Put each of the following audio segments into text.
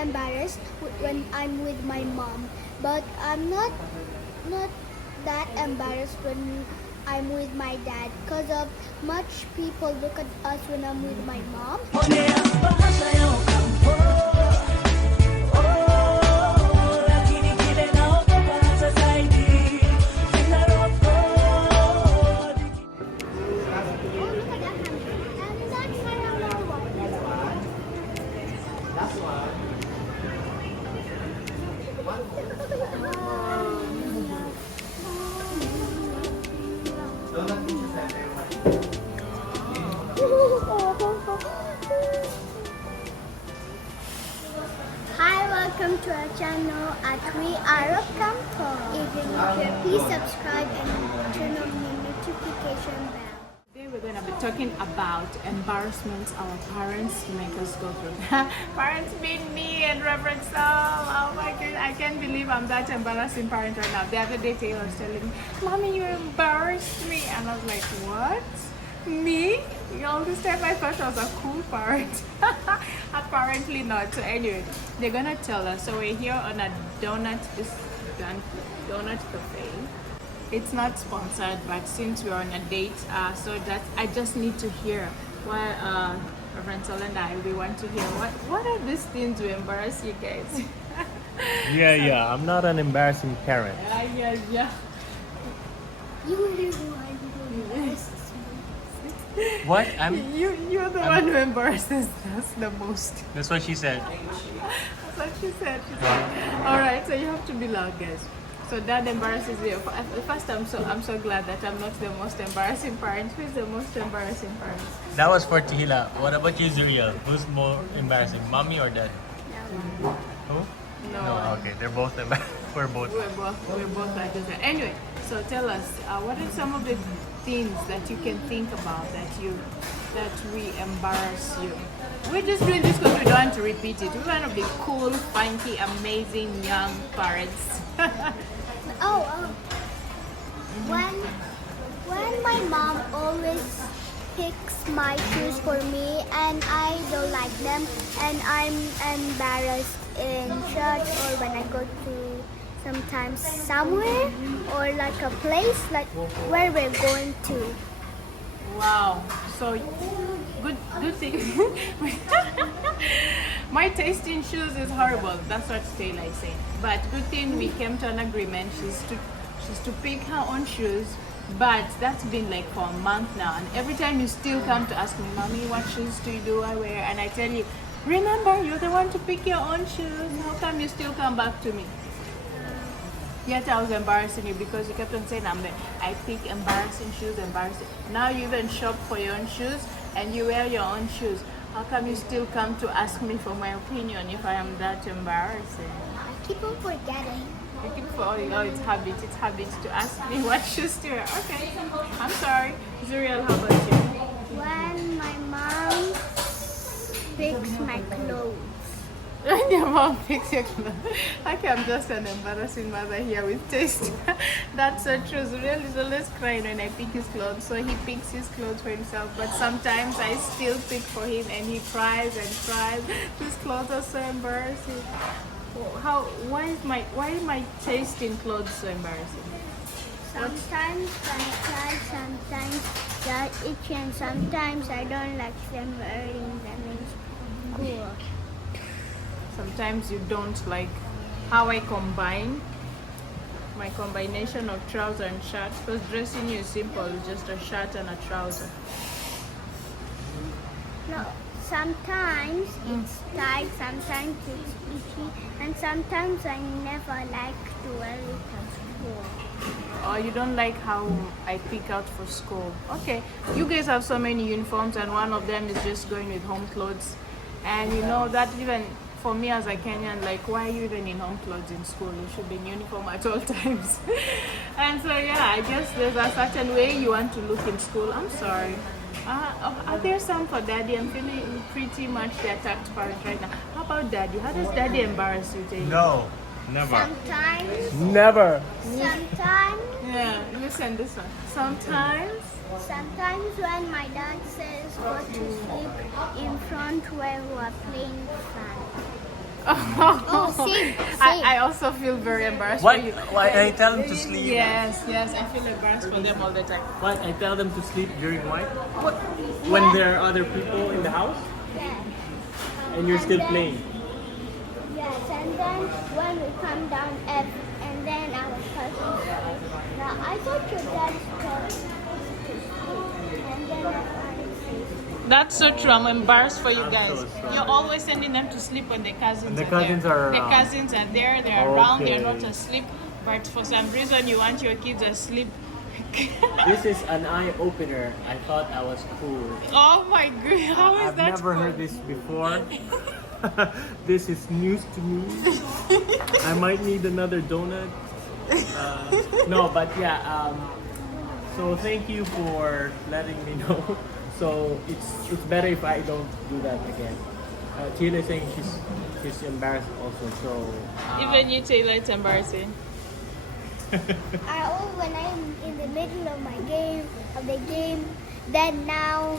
embarrassed when I'm with my mom, but I'm not that embarrassed when I'm with my dad, because of much people look at us when I'm with my mom. Hi, welcome to our channel at We Are Parental. If you're new here, please subscribe and turn on the notification bell. Today we're going to be talking about embarrassments our parents make us go through. Parents being me and Reverend Saul. Oh my God, I can't believe I'm that embarrassing parent right now. The other day Taylor was telling me, Mommy, you embarrassed me. And I was like, what? Me? All this time I thought I was a cool parent. Apparently not. So anyway, they're gonna tell us. So we're here on a donut cafe. It's not sponsored, but since we're on a date, so that I just need to hear while Parental and we want to hear what are these things we embarrass you guys. Yeah. I'm not an embarrassing parent. Yeah. You were the one who embarrassed me. What? You're the one who embarrasses us the most. That's what she said. That's what she said. Alright, so you have to be loud, guys. So Dad embarrasses you. First, I'm so glad that I'm not the most embarrassing parent. Who's the most embarrassing parent? That was for Tehila. What about you, Zuriel? Who's more embarrassing, Mommy or Dad? Who? No. Okay, they're both embarrassing. We're both like this. Anyway, so tell us, what are some of the things that you can think about that we embarrass you? We're just doing this because we don't want to repeat it. We want to be cool, funky, amazing young parents. When my mom always picks my shoes for me and I don't like them, and I'm embarrassed in church or when I go to sometimes somewhere or like a place like where we're going to. Wow, so good thing. My taste in shoes is horrible. That's what Taylor is saying. But good thing we came to an agreement. She's to pick her own shoes. But that's been like for a month now, and every time you still come to ask me, Mommy, what shoes do I wear? And I tell you, remember, you're the one to pick your own shoes. How come you still come back to me? Yet I was embarrassing you because you kept on saying I pick embarrassing shoes, embarrassing. Now you even shop for your own shoes and you wear your own shoes. How come you still come to ask me for my opinion if I am that embarrassing? I keep on forgetting. You keep it's habit to ask me what shoes to wear. Okay, I'm sorry. Zuriel, how about you? When my mom picks my clothes. When your mom picks your clothes. Okay, I'm just an embarrassing mother here with taste. That's so true. Zuriel is always crying when I pick his clothes, so he picks his clothes for himself. But sometimes I still pick for him and he cries and cries. His clothes are so embarrassing. Why is my taste in clothes so embarrassing? Sometimes they're itchy, and sometimes I don't like them wearing them in school. Sometimes you don't like how I combine my combination of trouser and shirt, because dressing you is simple, just a shirt and a trouser. No, sometimes it's tight, sometimes it's itchy, and sometimes I never like to wear it at school. Oh, you don't like how I pick out for school. Okay, you guys have so many uniforms and one of them is just going with home clothes. And you know that even for me as a Kenyan, like, why are you even in home clothes in school? You should be in uniform at all times. And so yeah, I guess there's a certain way you want to look in school. I'm sorry. Are there some for Daddy? I'm feeling pretty much the attacked parent right now. How about Daddy? How does Daddy embarrass you, Taylor? No, never. Sometimes. Never. Sometimes. Yeah, listen this one. Sometimes. Sometimes when my dad says go to sleep in front where we are playing fun. Oh, same. I also feel very embarrassed Why? for you. Why I tell them to sleep? Yes, yes, I feel embarrassed for them all the time. Why I tell them to sleep during what? When there are other people in the house Yeah. and you're still then- playing. Yes, and then when we come down, and then our cousins say, now I thought your dad's coming to sleep. And then I say, That's so true. I'm embarrassed for you I'm guys. so sorry. You're always sending them to sleep when the cousins And the are cousins there. are The around. cousins are there. They're around. They're not Okay. asleep. But for some reason, you want your kids asleep. This is an eye opener. I thought I was cool. Oh my god! How is I've that? never heard this before. This is news to me. I might need another donut. No, but yeah. So thank you for letting me know. So it's better if I don't do that again. Tina is saying she's embarrassed also. So Even you, Taylor, it's embarrassing. when I'm in the middle of the game, then now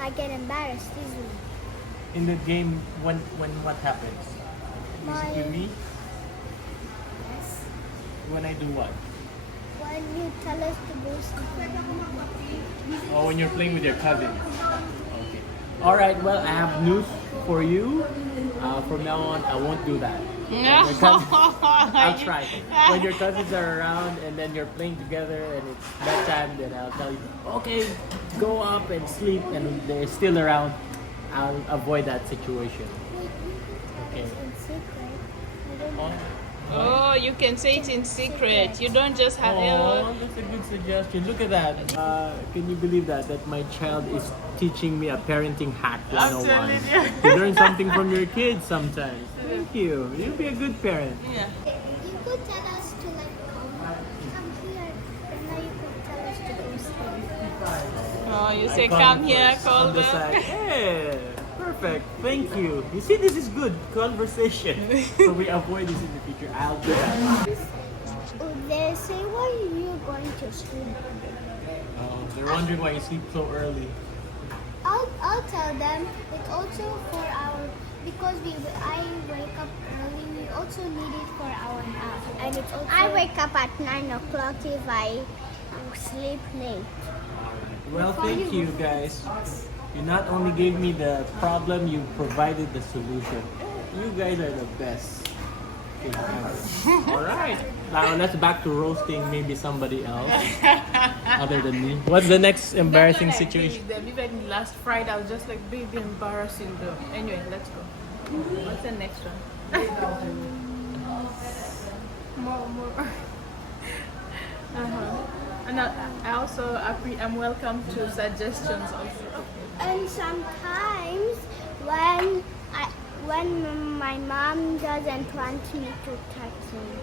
I get embarrassed easily. in the game, when what happens? My- Is it me? Yes. When I do what? When you tell us to do something. Oh, when you're playing with your cousins. Okay. All right. Well, I have news for you. From now on, I won't do that. When your cousins- I'll try. When your cousins are around and then you're playing together and it's bedtime, then I'll tell you, okay, go up and sleep, and they're still around. I'll avoid that situation. Okay. It's in secret. You don't Oh, Oh, you can say it in secret. You don't just have. oh, that's a good suggestion. Look at that. Can you believe that my child is teaching me a parenting hack 101? telling you. You learn something from your kids sometimes. Thank you. You'll be a good parent. Yeah. You could tell us to like come here, and now you could tell us to go sleep. Oh, you I say call come them here, first call on the them. side. Hey, perfect. Thank you. You see, this is good conversation. So we avoid this in the future. I'll do that. They say, why are you going to sleep? They're wondering why you sleep so early. I'll tell them it's also for our, because I wake up early, we also need it for our nap. And it's also, I wake up at 9 o'clock if I sleep late. Well, thank you guys. You not only gave me the problem, you provided the solution. You guys are the best. thing ever. All right. Now let's back to roasting maybe somebody else other than me. What's the next embarrassing That's what I situation? did. Even last Friday, I was just like, baby, embarrassing though. Anyway, let's go. What's the next one? more. And I also I'm welcome to suggestions also. And sometimes when my mom doesn't want me to touch him.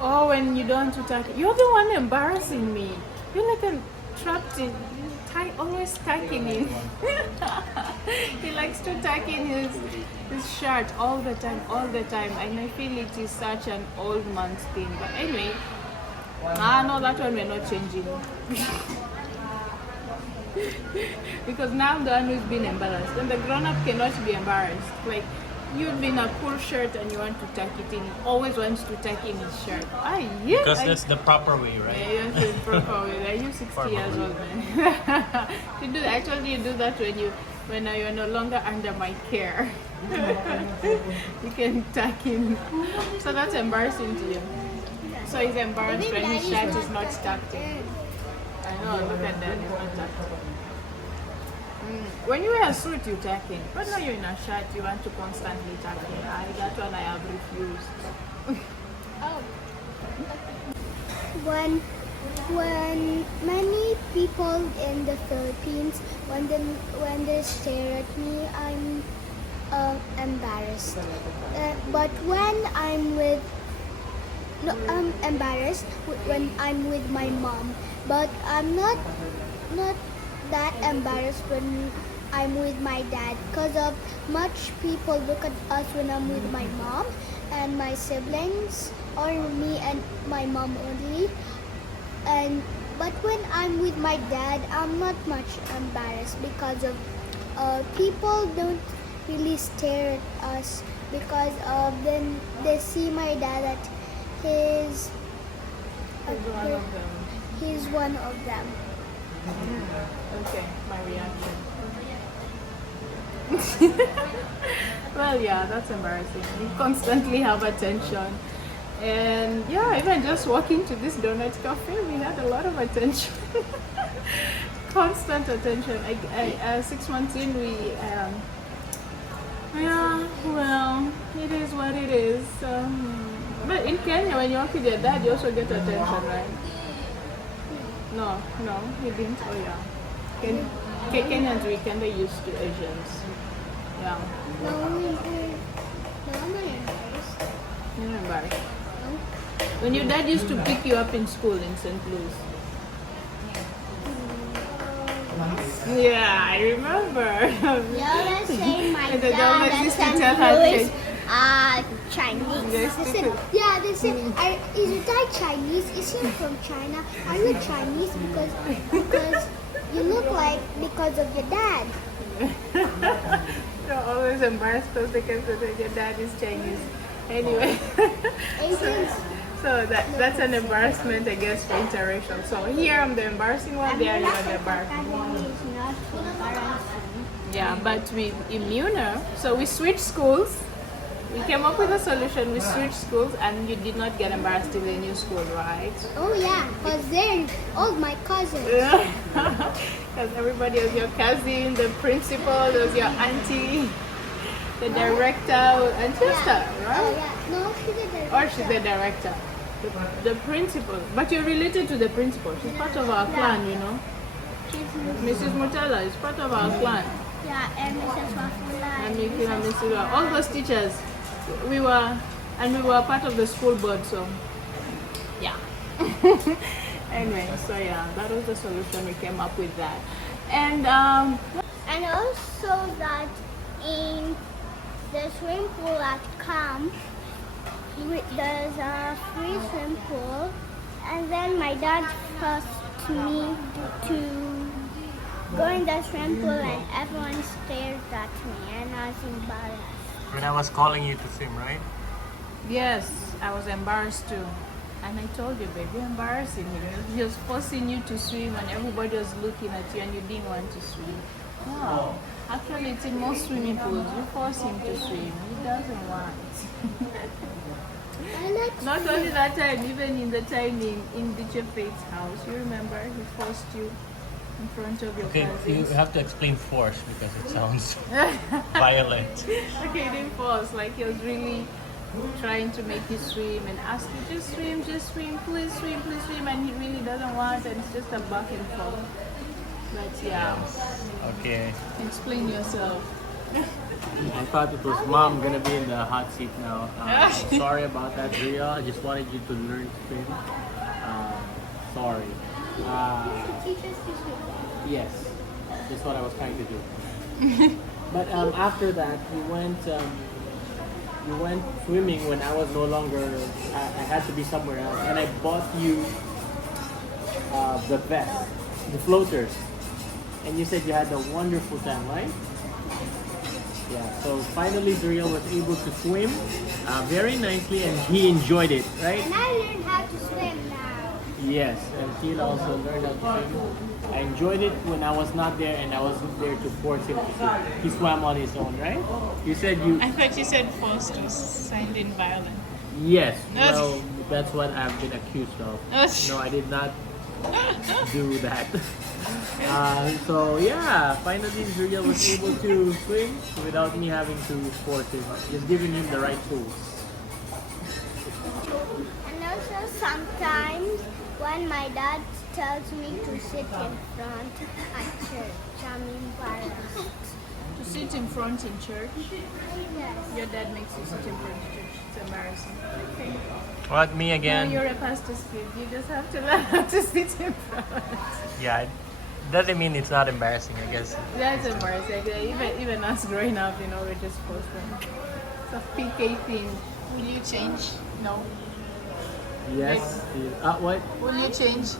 Oh, when you don't want to tuck, you're the one embarrassing me. You're like a trapped in, always tucking in. He likes to tuck in his shirt all the time, and I feel it is such an old man's thing. But anyway, no, that one we're not changing. Because now I'm the one who's been embarrassed, and the grown-up cannot be embarrassed. Like, you'd be in a cool shirt and you want to tuck it in. He always wants to tuck in his shirt. Yeah. Because that's the proper way, right? Yeah, yes, it's proper way. Are you 60 years old, man? You do. I told you do that when you're no longer under my care. You can tuck in. So that's embarrassing to you. So he's embarrassed when his shirt is not tucked in. I know. Look at that. It's not tucked in. When you wear a suit, you tuck in. But now you're in a shirt, you want to constantly tuck in. That one I have refused. Oh. When many people in the Philippines, when they stare at me, I'm embarrassed. But when I'm embarrassed when I'm with my mom. But I'm not that embarrassed when I'm with my dad, because of much people look at us when I'm with my mom and my siblings, or me and my mom only. But when I'm with my dad, I'm not much embarrassed because of people don't really stare at us because then they see my dad that he's He's one of them. he's one of them. Okay, my reaction. Well, yeah, that's embarrassing. You constantly have attention. And yeah, even just walking to this donut cafe, we had a lot of attention. Constant attention. 6 months in, yeah, well, it is what it is. But in Kenya, when you walk with your dad, you also get attention, right? No, he didn't. Oh, yeah. Kenyans, we kind of used to Asians. Yeah. No, I'm not embarrassed. You're not embarrassed. No. When your dad used to pick you up in school in St. Louis. Yeah, I remember. Yeah, let's say my And the dad government at used to St. tell her Louis, to Chinese. Yes, They they said, could. yeah, they said, is your dad Chinese? Is he from China? Are you Chinese? Because you look like because of your dad. You're always embarrassed because they can say that your dad is Chinese. Anyway. Asians. So that's an embarrassment, I guess, for interracial. So here I'm the embarrassing one, there you are the embarrassing one. Is not embarrassing. Yeah, but with Immuner, so we switched schools. We came up with a solution. We switched schools, and you did not get embarrassed in the new school, right? Oh yeah, because they're all my cousins. Because everybody was your cousin, the principal was your auntie, the director, and sister, Oh right? yeah, no, she's a director. Or she's the director. The principal. But you're related to the principal. She's part of our clan, you know. Mrs. Mutala is part of our clan. Yeah, and Mrs. Wafula. And Miki and Mrs. Wa- all those teachers, we were part of the school board, so yeah. Anyway, so yeah, that was the solution. We came up with that. And And also that in the swimming pool at camp, there's a free swimming pool, and then my dad forced me to go in the swimming pool, and everyone stared at me, and I was embarrassed. When I was calling you to swim, right? yes, I was embarrassed too. And I told you, baby, you're embarrassing me. He was forcing you to swim and everybody was looking at you and you didn't want to swim. No, actually it's in most swimming pools. You force him to swim. He doesn't want. I like Not only that time, even in the time in DJ Faith's house, you remember he forced you in front of your Okay, you cousins. have to explain force because it sounds violent. Okay, he didn't force. Like he was really trying to make you swim and ask you, just swim, please swim, and he really doesn't want, and it's just a back and forth. But yeah, Okay. explain yourself. I thought it was mom gonna be in the hot seat now. Sorry about that, Ria. I just wanted you to learn to swim. Sorry. teach us to swim. Yes, that's what I was trying to do. But after that, we went swimming when I was no longer. I had to be somewhere else, and I bought you the vest, the floaters, and you said you had a wonderful time, right? Yeah. So finally, Zuriel was able to swim very nicely, and he enjoyed it, right? And I learned how to swim now. Yes, and Teal also learned how to swim. I enjoyed it when I was not there and I wasn't there to force him to swim. He swam on his own, right? You said you... I thought you said forced was sounding violent. Yes, well, that's what I've been accused of. No, I did not do that. So yeah, finally Zuriel was able to swim without me having to force him. Just giving him the right tools. And also sometimes when my dad tells me to sit in front at church, I'm embarrassed. To sit in front in church, Yes. your dad makes you sit in front in church. It's embarrassing. Okay. What, me No, again? you're a pastor's kid. You just have to learn how to sit in front. Yeah, it doesn't mean it's not embarrassing, I guess. That's embarrassing. Even us growing up, you know, we're just forced to. It's a PK thing. Will you change? No. Yes. What? Will you change?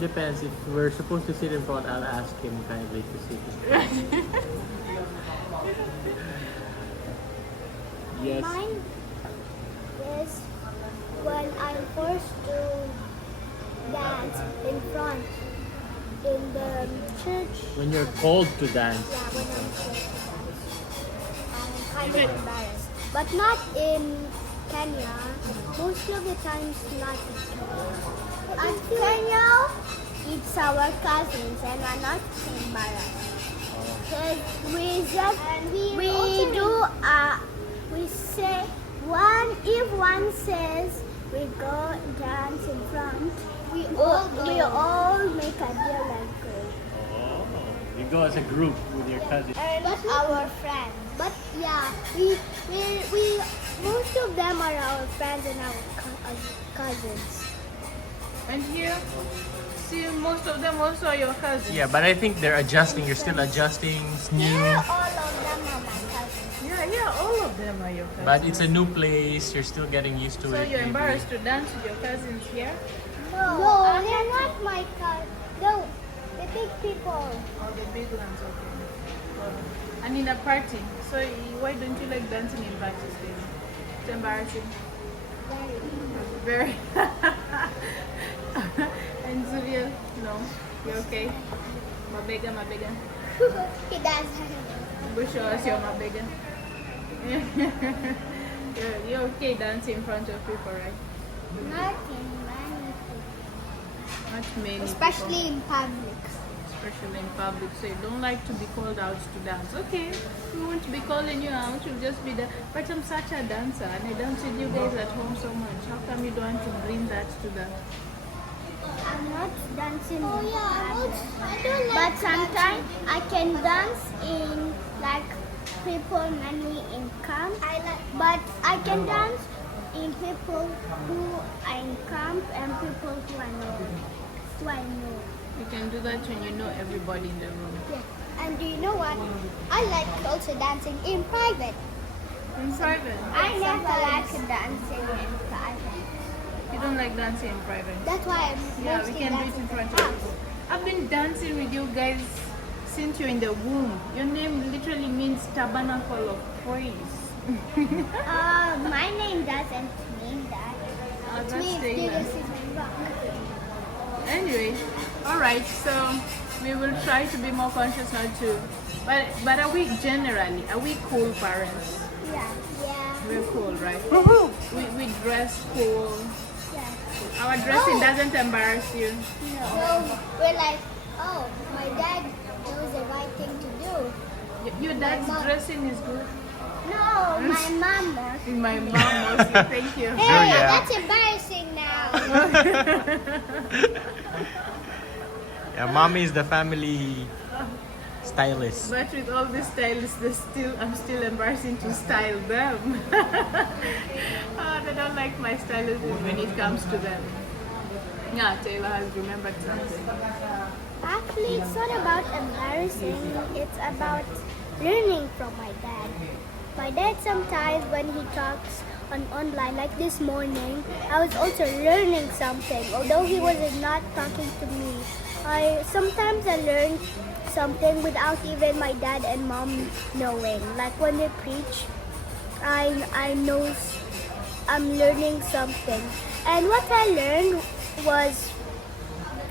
Depends. If we're supposed to sit in front, I'll ask him kindly to sit in front. Yes. Mine is when I'm forced to dance in front in the church. When you're called to dance. Yeah, when I'm forced to dance. I'm kind of embarrassed. But not in Kenya. Most of the times not in Kenya. In Kenya, it's our cousins and we're not embarrassed. Because we say if one says we go dance in front, we all make a deal and go. Oh, you go as a group with your cousins. And our friends. But yeah, we most of them are our friends and our cousins. And here, see, most of them also are your cousins. Yeah, but I think they're adjusting. You're still adjusting. It's new. Yeah, all of them are my cousins. Yeah, all of them are your cousins. But it's a new place. You're still getting used to So it. you're maybe. embarrassed to dance with your cousins here? No, they're not my cousins. No, the big people. Oh, the big ones, okay. And in a party, so why don't you like dancing in parties then? It's embarrassing. Very. And Julia, no, you okay? Mabega. He does. Go show us your mabega. You're okay dancing in front of people, right? Not in many people. Not many Especially people. in public. Especially in public, so you don't like to be called out to dance. Okay, we won't be calling you out, you'll just be there. But I'm such a dancer and I dance with you guys at home so much. How come you don't want to bring that to the... I'm not dancing. Oh yeah, I don't like. But sometimes I can dance in like people many in camp. But I can dance in people who are in camp and people who I know. You can do that when you know everybody in the room. Yeah. And do you know what? I like also dancing in private. In private? I never like dancing in private. You don't like dancing in private? That's why I'm Yeah, we mostly can do it dancing in front in of you. I've been dancing with you guys since you're in the womb. Your name literally means tabernacle of praise. My name doesn't mean that. Oh, It that's means Taylor. Jesus is my rock. Anyway, alright, so we will try to be more conscious not to. But are we cool parents? Yeah. We're cool, right? We dress cool. Yeah. Our dressing Oh. doesn't embarrass you. No. We're like, oh, my dad knows the right thing to do. Your dad's mom. dressing is good. No, my mom knows. My mom mostly, thank you. Hey, yeah. that's embarrassing now. Yeah, mommy is the family stylist. But with all these stylists, I'm still embarrassing to style them. They don't like my stylist when it comes to them. Yeah, Taylor has remembered something. Actually, it's not about embarrassing. It's about learning from my dad. My dad sometimes when he talks online, like this morning, I was also learning something. Although he was not talking to me, sometimes I learned something without even my dad and mom knowing. Like when they preach, I know I'm learning something. And what I learned was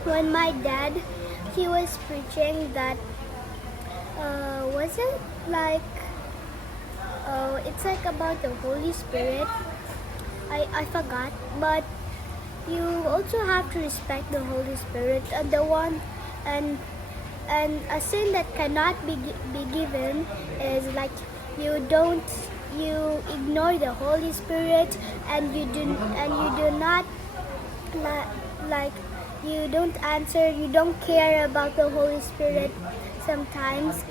when my dad, he was preaching that, was it like, it's like about the Holy Spirit. I forgot, but you also have to respect the Holy Spirit and the one, and a sin that cannot be given is like you ignore the Holy Spirit and you do not like you don't answer, you don't care about the Holy Spirit. Sometimes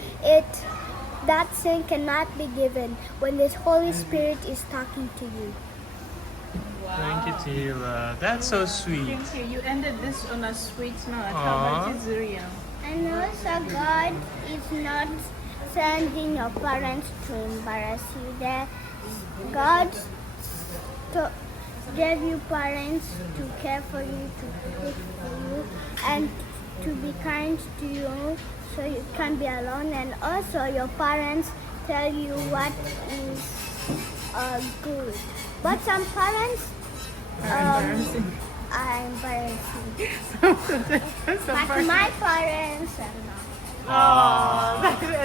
that sin cannot be given when the Holy Spirit is talking to you. Thank you, Taylor. That's so sweet. Thank you. You ended this on a sweet note. Aw. How much is real? And also God is not sending your parents to embarrass you. God gave you parents to care for you, to protect for you, and to be kind to you so you can't be alone. And also your parents tell you what is good. But some parents Embarrassing. are embarrassing. That's But my parents are not. Oh,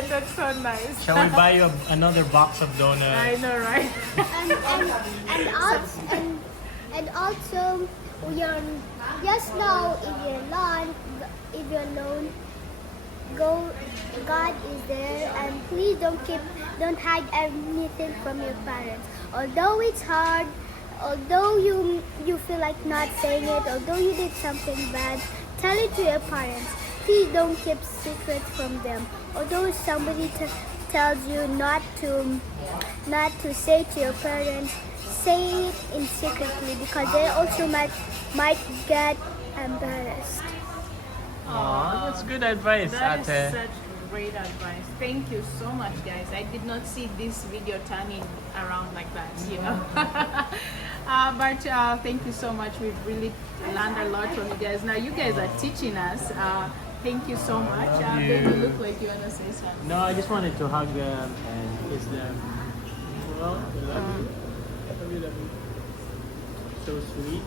that's so nice. Shall we buy you another box of donuts? I know, right? And also you're just know if you're alone, go. God is there, and please don't hide anything from your parents. Although it's hard, although you feel like not saying it, although you did something bad, tell it to your parents. Please don't keep secrets from them. Although somebody tells you not to say to your parents, say it in secretly because they also might get embarrassed. Aw, that's good advice, That is Ate. such great advice. Thank you so much, guys. I did not see this video turning around like that, you know. But thank you so much. We've really learned a lot from you guys. Now you guys are teaching us. Thank you so much. Love Baby, you. look like you want to say something. No, I just wanted to hug them and kiss them. Well, I love you. Love you, love you. So sweet.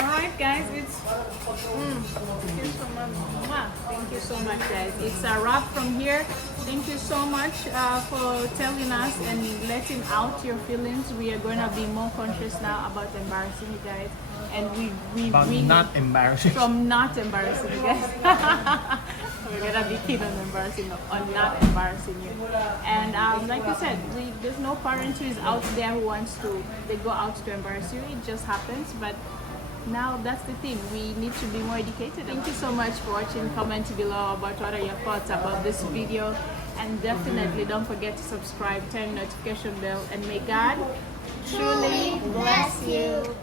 Alright guys, it's kiss from Mama. Mwah. Thank you so much guys. It's a wrap from here. Thank you so much for telling us and letting out your feelings. We are going to be more conscious now about embarrassing you guys, and we About really not embarrassing. from not embarrassing you guys. We're gonna be keen on not embarrassing you. And like you said, there's no parent who is out there who wants to. They go out to embarrass you. It just happens, but. Now that's the thing, we need to be more educated. Thank you so much for watching. Comment below about what are your thoughts about this video, and definitely don't forget to subscribe, turn notification bell, and may God truly bless you.